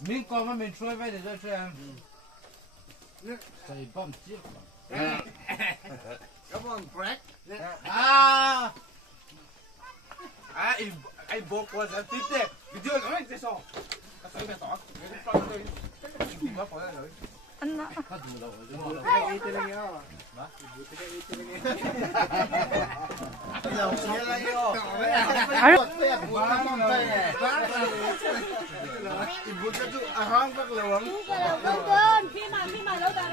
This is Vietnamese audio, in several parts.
mình còn mà mình xuôi về để cho xemใส่ป้อมเจี๊ยบCome on, Brad. ไอ้โบกว่าจะติดเด็กวิดีโอก็ไม่จะส่งก็ใส่ไปต่อไม่ได้ฟังเลยจริงๆว่าพอได้เลย อันน่ะ ถ้าดูเรา Eat it again.เราเสียอะไรก็ It would do a hang back lewang. เดินพี่มาแล้วกัน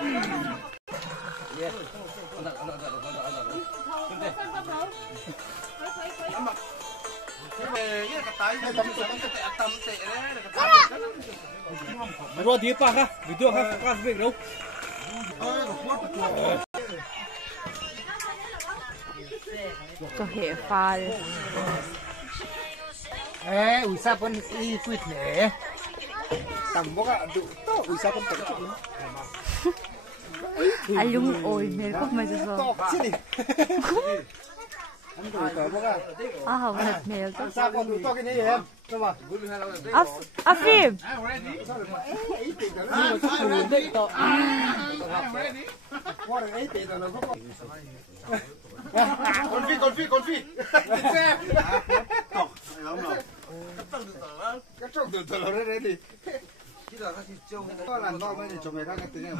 Rồi đi pa ha, video ha, các việc đâu. Có hệ pha đấy. Ê, ui sa pun i quýt nè. Tầm bốc ạ, to ui sa pun tầm chút nữa. Alung ôi mẹ không mà sao. To chứ đi. Anh đủ to bốc ạ. À không thật mẹ đó. Sa pun đủ to cái này em. Đúng không? À phim. Qua được ấy tiền là nó có. Con phi. Xe. Các trông từ từ nó đến đi. Có làm to mới để cho mày ra cái tiếng này.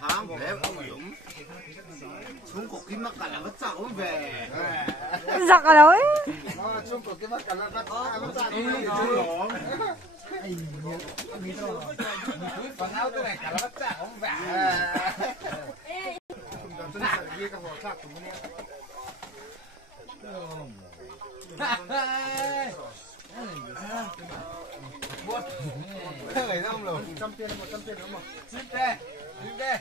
Hám để ông Dũng xuống cuộc cái mắt cả là nó chảo về. Giặc ở đâu ấy? Nó chung của cái mắt cả là nó chảo phần áo cái này cả nó chả không vả Cái này nó không rồi 100 tiền đúng không? Xin đây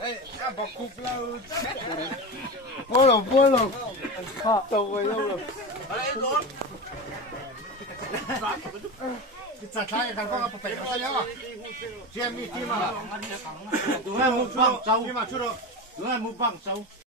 ê bọc cục lâu Vô lồng tàu về đâu rồi cái chả thay thằng con phải nó sao nhá xem đi tim mà đúng là một bằng sâu nhưng mà chưa được đúng là một bằng sâu